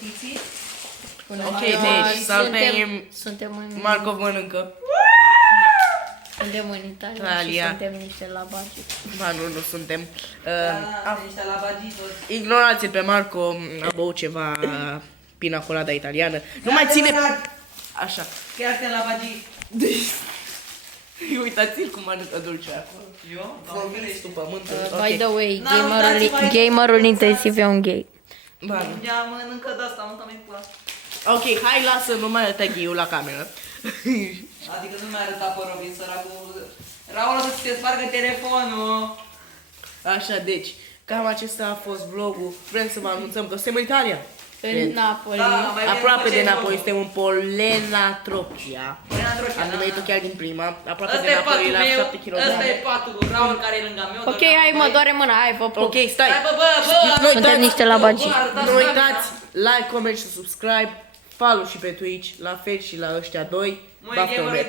portiții. Ok, deci saltăm. Suntem în... Marco mănâncă. Suntem în Italia și Italia. suntem niște labagi. Ba nu suntem. Da, niște labagitori. Ignorați pe Marco, a băut ceva pina colada italiană. Nu mai ține... Așa. Chiar te labagii. Uitați-l cum mănâncă dulce acolo. Eu? Vorbiți tu pământul. By the way, N-am uitați-vă aici. gamerul intensiv e un gay. Ba nu. Ia mănâncă de asta, nu mi place. Ok, hai lasă, nu mai arăta ghiul la cameră. Adică nu mi-a arătat pe Robin, săracul. Raul, o să ți te spargă telefonul. Așa, deci, cam acesta a fost vlogul. Vrem să vă anunțăm că suntem în Italia. În Napoli. Da, mai bine Aproape după de ce Napoli, vlogul. suntem în Polena Trocia. Polena Trocia, Am da, nimerit-o da. chiar din prima. Aproape Ăsta de e Napoli, patul la meu, 7 km. ăsta e patul lui Raul care e lângă meu. Ok, hai, mă doare mâna, hai, vă pup. Ok, stai. Hai, bă, Suntem niște labagii. Nu uitați, like, comment și subscribe. Follow și pe Twitch, la fel și la ăștia doi. Măi, Baftă, gamer, băieți.